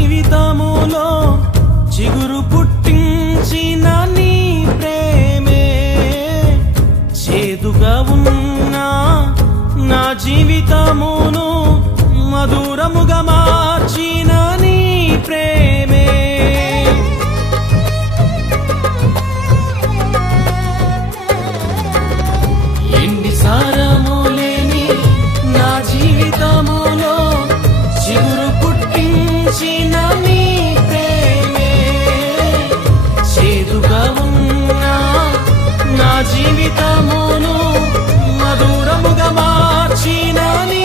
జీవితములో చిగురు పుట్టించిన నీ ప్రేమే చేదుగా ఉన్నా నా జీవితమును మధురముగా మార్చిన నీ ప్రేమే ఎండి సారము లేని నా జీవితములో చిగురు పుట్టించిన నీ ప్రేమే చేదుగా ఉన్నా నా జీవితమును మధురముగా మార్చిన నీ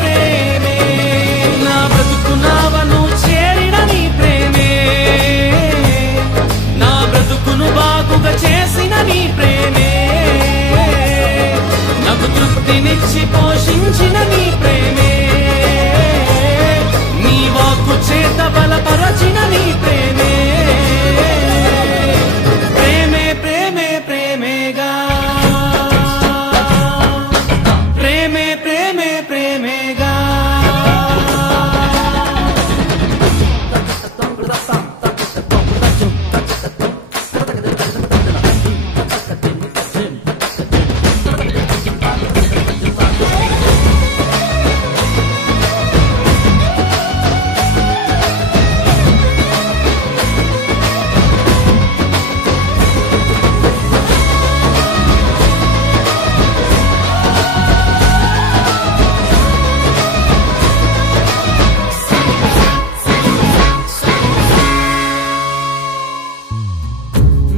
ప్రేమే నా బ్రతుకునావను చేరిన నీ ప్రేమే నా బ్రతుకును బాగుగా చేసిన నీ ప్రేమే నాకు తృప్తినిచ్చి పోషించిన నీ ప్రేమే నీ వాక్కు చేత బలపరచిన నీ ప్రేమే ప్రేమే ప్రేమే ప్రేమేగా ప్రేమే ప్రేమే ప్రేమేగా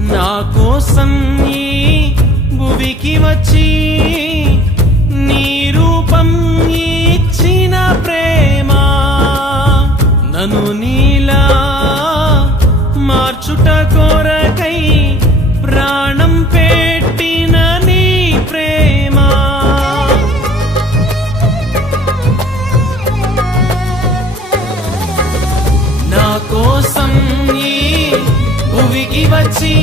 నా కోసం ఈ భువికి వచ్చి నీ రూపం ఇచ్చిన ప్రేమ నన్ను నీలా మార్చుట కొరకై ప్రాణం పెట్టిన నీ ప్రేమ నా కోసం ఈ భువికి వచ్చి